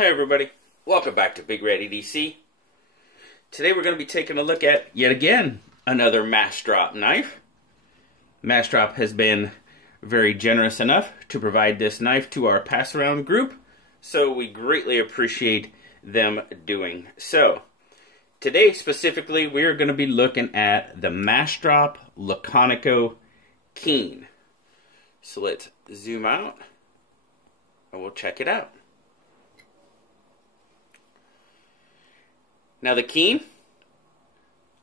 Hey everybody, welcome back to Big Red EDC. Today we're going to be taking a look at, yet again, another Massdrop knife. Massdrop has been very generous enough to provide this knife to our pass-around group, so we greatly appreciate them doing so. Today specifically, we're going to be looking at the Massdrop Laconico Keen. So let's zoom out and we'll check it out. Now the Keen,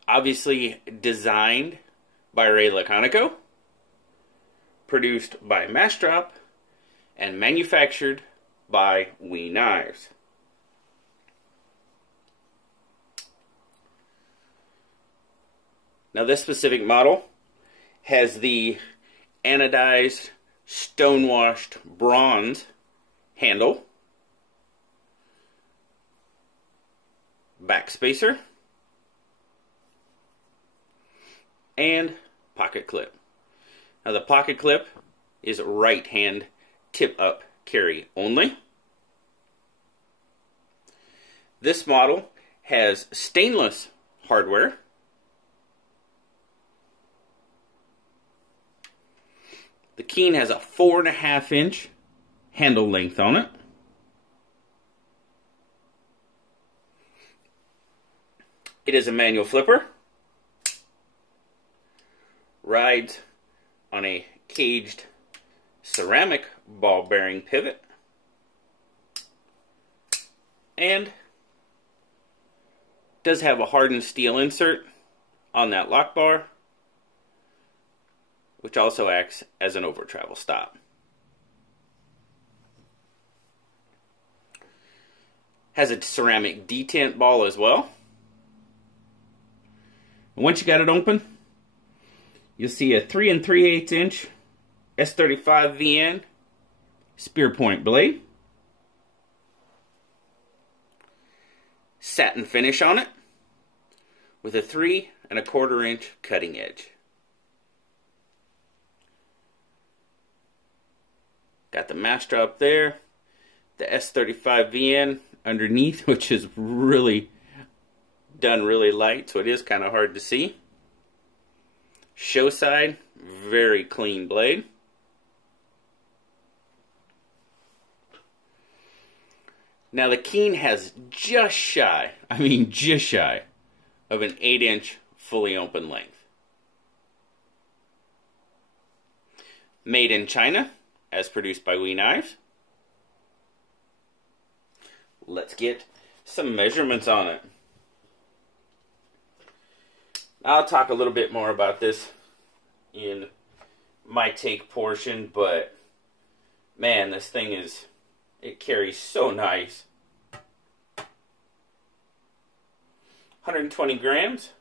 obviously designed by Ray Laconico, produced by Massdrop, and manufactured by We Knives. Now this specific model has the anodized, stonewashed bronze handle, back spacer, and pocket clip. Now the pocket clip is right hand tip up carry only. This model has stainless hardware. The Keen has a 4.5-inch handle length on it. It is a manual flipper, rides on a caged ceramic ball bearing pivot, and does have a hardened steel insert on that lock bar, which also acts as an over travel stop. Has a ceramic detent ball as well. Once you got it open, you'll see a 3 3/8 inch S35 VN spear point blade, satin finish on it, with a 3 1/4 inch cutting edge. Got the Massdrop there, the S35 VN underneath, which is really done really light, so it is kind of hard to see. Show side, very clean blade. Now the Keen has just shy of an 8-inch fully open length. Made in China, as produced by We Knives. Let's get some measurements on it. I'll talk a little bit more about this in my take portion, but man, this thing it carries so nice. 120 grams.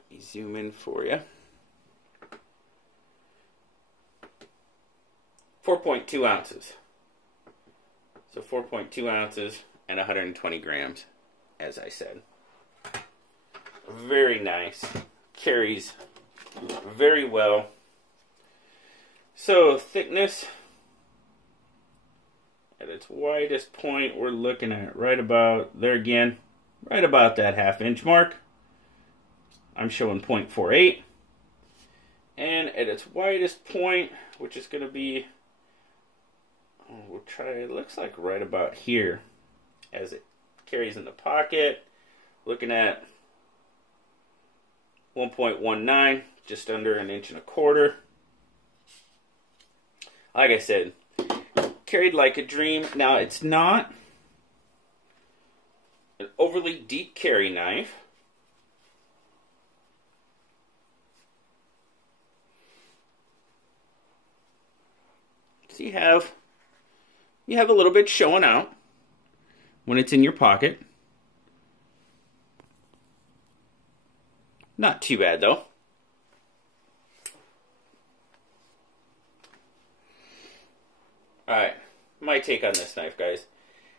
Let me zoom in for you. 4.2 ounces. So 4.2 ounces and 120 grams. As I said, very nice, carries very well. So thickness, at its widest point, we're looking at right about there again, right about that 1/2 inch mark. I'm showing 0.48, and at its widest point, which is going to be, we'll try, it looks like right about here, as it carries in the pocket, looking at 1.19, just under 1.25 inches. Like I said, carried like a dream. Now it's not an overly deep carry knife. So you have a little bit showing out when it's in your pocket. Not too bad though. Alright, my take on this knife, guys.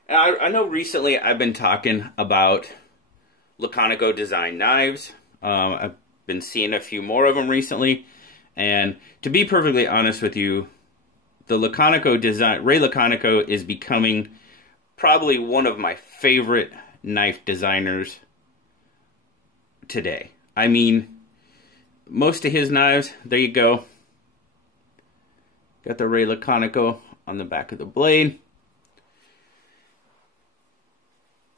And I know recently I've been talking about Laconico design knives. I've been seeing a few more of them recently. And to be perfectly honest with you, the Laconico design, Ray Laconico is becoming probably one of my favorite knife designers today. I mean, most of his knives, there you go. Got the Ray Laconico on the back of the blade.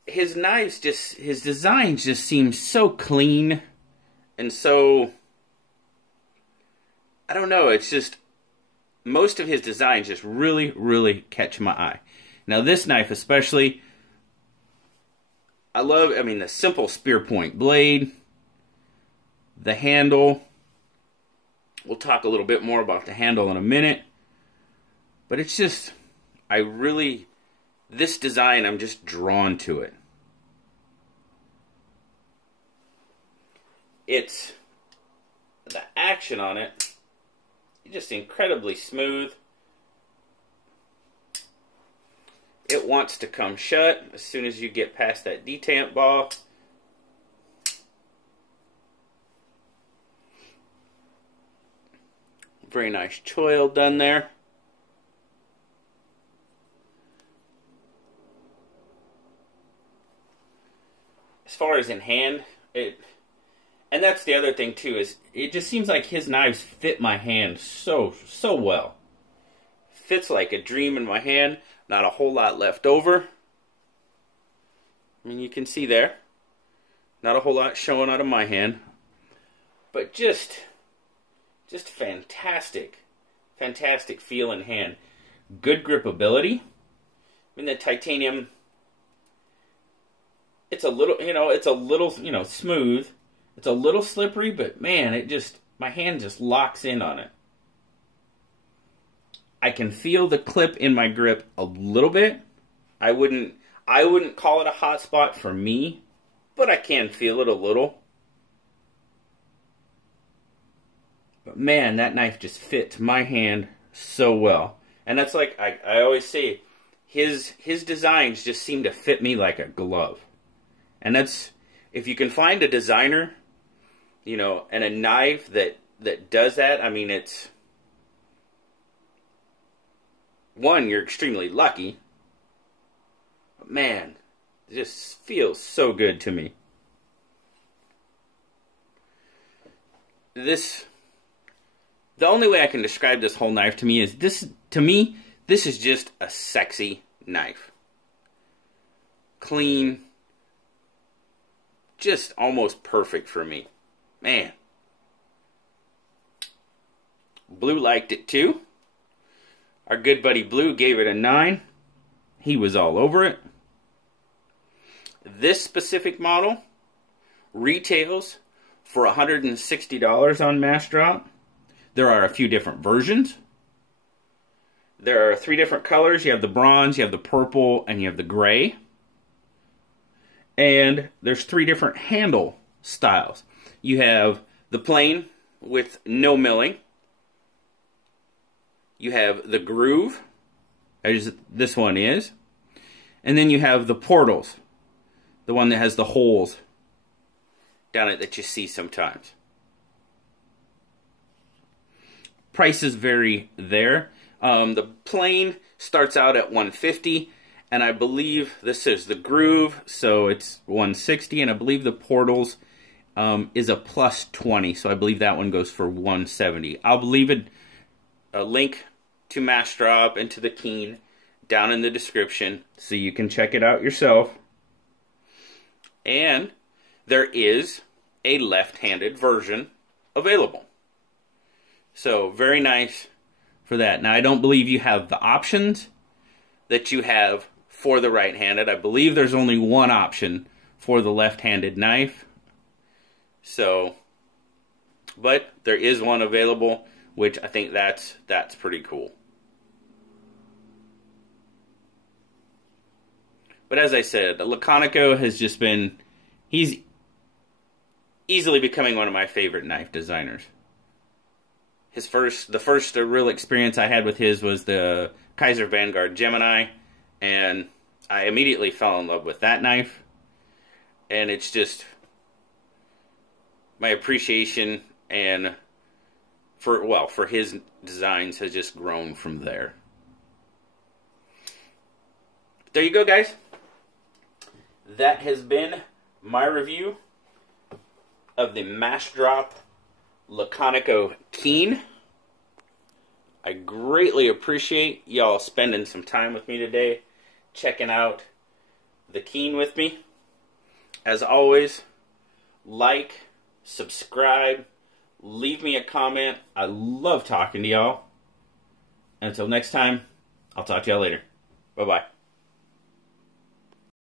His knives just, his designs just seem so clean and so, I don't know, it's just, most of his designs just really, really catch my eye. Now this knife especially, I love, I mean, the simple spear point blade, the handle. We'll talk a little bit more about the handle in a minute. But it's just, I really, this design, I'm just drawn to it. It's, the action on it, just incredibly smooth. It wants to come shut as soon as you get past that detamp ball. Very nice choil done there. As far as in hand, and that's the other thing too, is it just seems like his knives fit my hand so well. Fits like a dream in my hand. Not a whole lot left over. I mean, you can see there. Not a whole lot showing out of my hand. But just fantastic. Fantastic feel in hand. Good gripability. I mean, the titanium, it's a little, smooth. It's a little slippery, but man, my hand just locks in on it. I can feel the clip in my grip a little bit. I wouldn't call it a hot spot for me, but I can feel it a little. But man, that knife just fits my hand so well. And that's like, I always say, his designs just seem to fit me like a glove. And that's, if you can find a designer, and a knife that does that, I mean, it's, one, you're extremely lucky. But man, it just feels so good to me. The only way I can describe this whole knife to me is this is just a sexy knife. Clean. Just almost perfect for me. Man. Blue liked it too. Our good buddy Blue gave it a 9. He was all over it. This specific model retails for $160 on Massdrop. There are a few different versions. There are 3 different colors. You have the bronze, you have the purple, and you have the gray. And there's 3 different handle styles. You have the plain with no milling. You have the groove, as this one is. And then you have the portals, the one that has the holes down it that you see sometimes. Prices vary there. The plain starts out at $150, and I believe this is the groove, so it's $160, and I believe the portals is a plus 20, so I believe that one goes for $170. I'll leave a link to Massdrop and to the Keen down in the description so you can check it out yourself. And there is a left-handed version available. So very nice for that. Now I don't believe you have the options that you have for the right-handed. I believe there's only one option for the left-handed knife. So, but there is one available, which I think that's pretty cool. But as I said, Laconico has just been, he's easily becoming one of my favorite knife designers. The first real experience I had with his was the Kaiser Vanguard Gemini, and I immediately fell in love with that knife. And it's just, my appreciation and for his designs has just grown from there. there you go, guys. That has been my review of the Massdrop Laconico Keen. I greatly appreciate y'all spending some time with me today, checking out the Keen with me. As always, like, subscribe, leave me a comment. I love talking to y'all. Until next time, I'll talk to y'all later. Bye-bye.